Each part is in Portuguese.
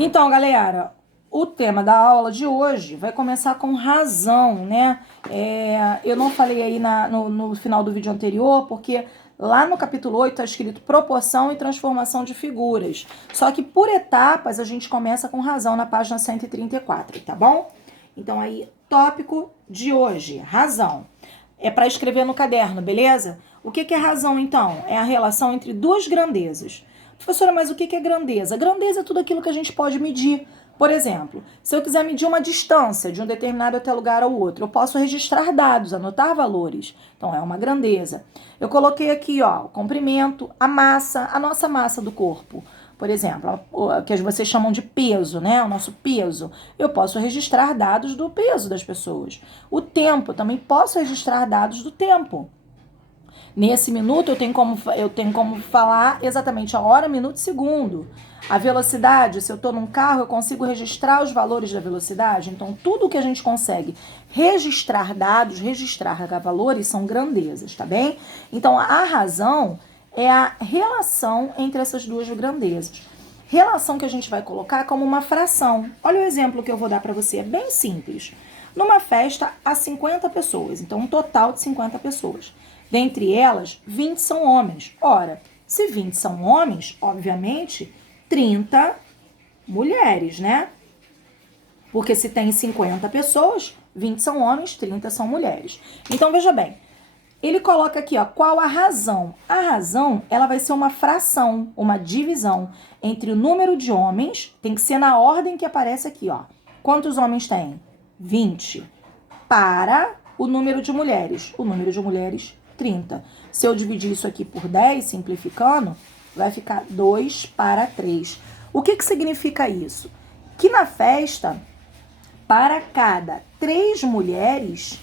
Então, galera, o tema da aula de hoje vai começar com razão, né? Eu não falei aí no final do vídeo anterior, porque lá no capítulo 8 está escrito proporção e transformação de figuras. Só que por etapas a gente começa com razão na página 134, tá bom? Então aí, tópico de hoje, razão. É para escrever no caderno, beleza? O que é razão, então? É a relação entre duas grandezas. Professora, mas o que é grandeza? Grandeza é tudo aquilo que a gente pode medir. Por exemplo, se eu quiser medir uma distância de um determinado até lugar ao outro, eu posso registrar dados, anotar valores. Então, é uma grandeza. Eu coloquei aqui, ó, o comprimento, a massa, a nossa massa do corpo. Por exemplo, o que vocês chamam de peso, né? O nosso peso. Eu posso registrar dados do peso das pessoas. O tempo, também posso registrar dados do tempo. Nesse minuto eu tenho como falar exatamente a hora, minuto e segundo. A velocidade, se eu estou num carro, eu consigo registrar os valores da velocidade. Então, tudo que a gente consegue registrar dados, registrar valores, são grandezas, tá bem? Então, a razão é a relação entre essas duas grandezas. Relação que a gente vai colocar como uma fração. Olha o exemplo que eu vou dar para você, é bem simples. Numa festa, há 50 pessoas, então um total de 50 pessoas. Dentre elas, 20 são homens. Ora, se 20 são homens, obviamente, 30 mulheres, né? Porque se tem 50 pessoas, 20 são homens, 30 são mulheres. Então, veja bem, ele coloca aqui, ó, qual a razão? A razão, ela vai ser uma fração, uma divisão entre o número de homens, tem que ser na ordem que aparece aqui, ó. Quantos homens tem? 20. Para o número de mulheres. O número de mulheres, 30. Se eu dividir isso aqui por 10, simplificando, vai ficar 2 para 3. O que significa isso? Que na festa, para cada 3 mulheres,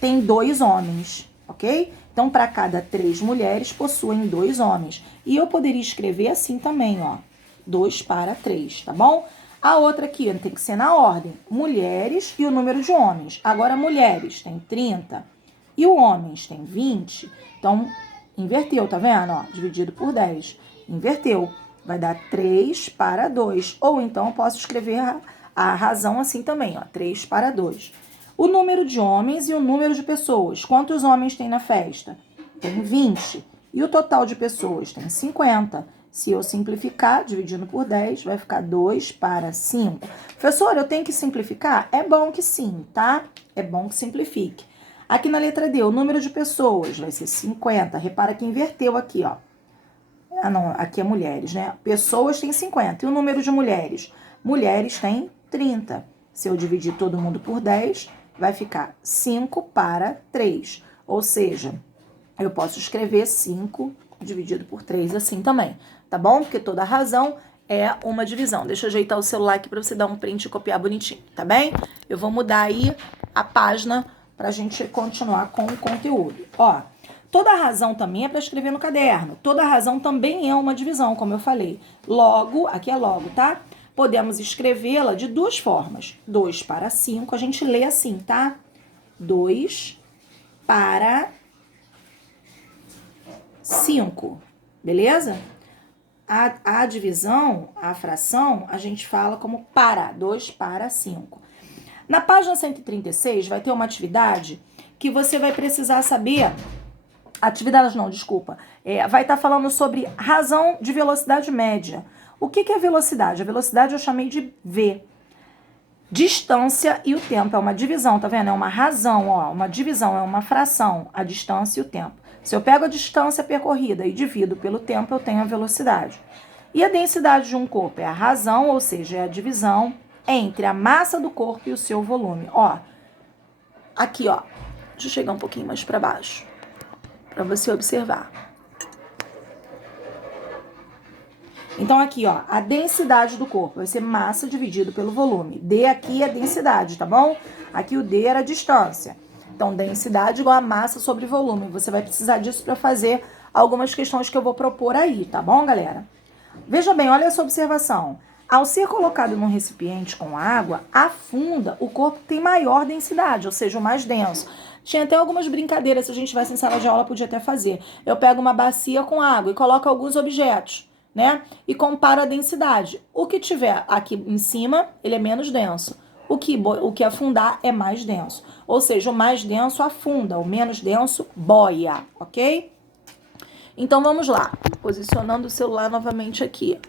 tem 2 homens, ok? Então, para cada 3 mulheres, possuem 2 homens. E eu poderia escrever assim também, ó. 2 para 3, tá bom? A outra aqui tem que ser na ordem. Mulheres e o número de homens. Agora, mulheres tem 30 e o homens tem 20. Então, inverteu, tá vendo? Ó, dividido por 10. Inverteu. Vai dar 3 para 2. Ou então, eu posso escrever a razão assim também, ó. 3 para 2. O número de homens e o número de pessoas. Quantos homens tem na festa? Tem 20. E o total de pessoas? Tem 50. Se eu simplificar, dividindo por 10, vai ficar 2 para 5. Professor, eu tenho que simplificar? É bom que sim, tá? É bom que simplifique. Aqui na letra D, o número de pessoas vai ser 50. Repara que inverteu aqui, ó. Ah, não, aqui é mulheres, né? Pessoas tem 50. E o número de mulheres? Mulheres tem 30. Se eu dividir todo mundo por 10, vai ficar 5 para 3. Ou seja, eu posso escrever 5 dividido por 3 assim também, tá bom? Porque toda razão é uma divisão. Deixa eu ajeitar o celular aqui para você dar um print e copiar bonitinho, tá bem? Eu vou mudar aí a página pra gente continuar com o conteúdo. Ó, toda razão também é para escrever no caderno. Toda razão também é uma divisão, como eu falei. Logo, aqui é logo, tá? Podemos escrevê-la de duas formas. 2 para 5, a gente lê assim, tá? 2 para 5, beleza? A divisão, a fração, a gente fala como para, 2 para 5. Na página 136 vai ter uma atividade que você vai precisar saber, atividade não, desculpa, vai estar falando sobre razão de velocidade média. O que é velocidade? A velocidade eu chamei de V. Distância e o tempo é uma divisão, tá vendo? É uma razão, ó, uma divisão, é uma fração, a distância e o tempo. Se eu pego a distância percorrida e divido pelo tempo, eu tenho a velocidade. E a densidade de um corpo é a razão, ou seja, é a divisão entre a massa do corpo e o seu volume. Ó, aqui, ó, deixa eu chegar um pouquinho mais para baixo, para você observar. Então, aqui, ó, a densidade do corpo vai ser massa dividido pelo volume. D aqui é densidade, tá bom? Aqui o D era a distância. Então, densidade igual a massa sobre volume. Você vai precisar disso para fazer algumas questões que eu vou propor aí, tá bom, galera? Veja bem, olha essa observação. Ao ser colocado num recipiente com água, afunda, o corpo tem maior densidade, ou seja, o mais denso. Tinha até algumas brincadeiras, se a gente tivesse em sala de aula, podia até fazer. Eu pego uma bacia com água e coloco alguns objetos. né? E compara a densidade. O que tiver aqui em cima, ele é menos denso. O que afundar é mais denso. Ou seja, o mais denso afunda, o menos denso boia, ok? Então vamos lá. Posicionando o celular novamente aqui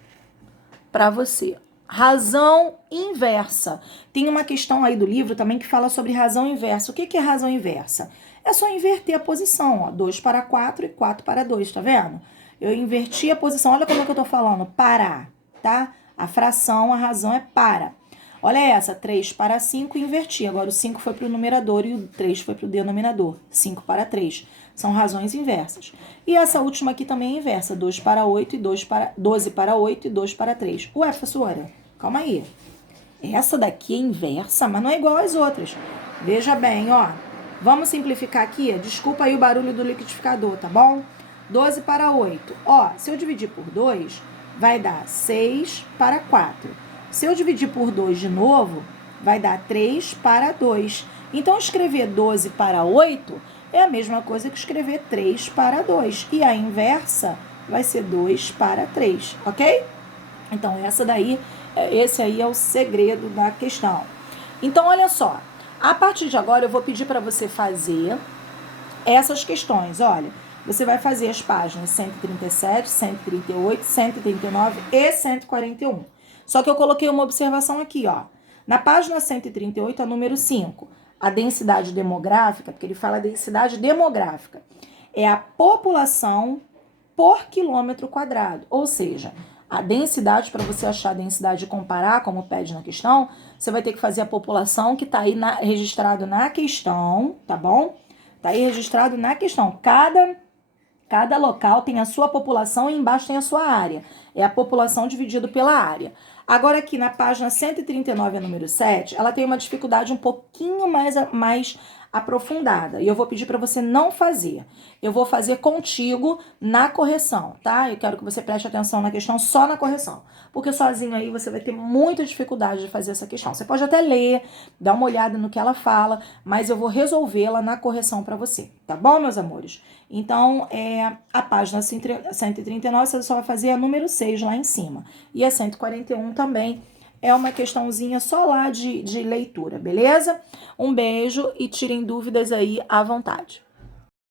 para você. Razão inversa. Tem uma questão aí do livro também que fala sobre razão inversa. O que é razão inversa? É só inverter a posição, ó. 2 para 4 e 4 para 2, tá vendo? Eu inverti a posição. Olha como é que eu tô falando. Parar, tá? A fração, a razão é para. Olha essa, 3 para 5, inverti. Agora o 5 foi para o numerador e o 3 foi para o denominador. 5 para 3. São razões inversas. E essa última aqui também é inversa. 2 para 8 e 12 para 8 e 2 para 3. Ué, professora, calma aí. Essa daqui é inversa, mas não é igual às outras. Veja bem, ó. Vamos simplificar aqui. Desculpa aí o barulho do liquidificador, tá bom? 12 para 8. Ó, se eu dividir por 2, vai dar 6 para 4. Se eu dividir por 2 de novo, vai dar 3 para 2. Então, escrever 12 para 8 é a mesma coisa que escrever 3 para 2. E a inversa vai ser 2 para 3, ok? Então, esse aí é o segredo da questão. Então, olha só. A partir de agora, eu vou pedir para você fazer essas questões. Olha, você vai fazer as páginas 137, 138, 139 e 141. Só que eu coloquei uma observação aqui, ó. Na página 138, a número 5, a densidade demográfica, porque ele fala densidade demográfica, é a população por quilômetro quadrado. Ou seja, a densidade, para você achar a densidade e comparar, como pede na questão, você vai ter que fazer a população que está aí registrado na questão, tá bom? Está aí registrado na questão. Cada local tem a sua população e embaixo tem a sua área. É a população dividido pela área. Agora aqui na página 139, a número 7, ela tem uma dificuldade um pouquinho mais aprofundada. E eu vou pedir para você não fazer. Eu vou fazer contigo na correção, tá? Eu quero que você preste atenção na questão só na correção. Porque sozinho aí você vai ter muita dificuldade de fazer essa questão. Você pode até ler, dar uma olhada no que ela fala, mas eu vou resolvê-la na correção para você. Tá bom, meus amores? Então, a página 139, você só vai fazer a número 6 lá em cima. E a 141 também é uma questãozinha só lá de leitura, beleza? Um beijo e tirem dúvidas aí à vontade.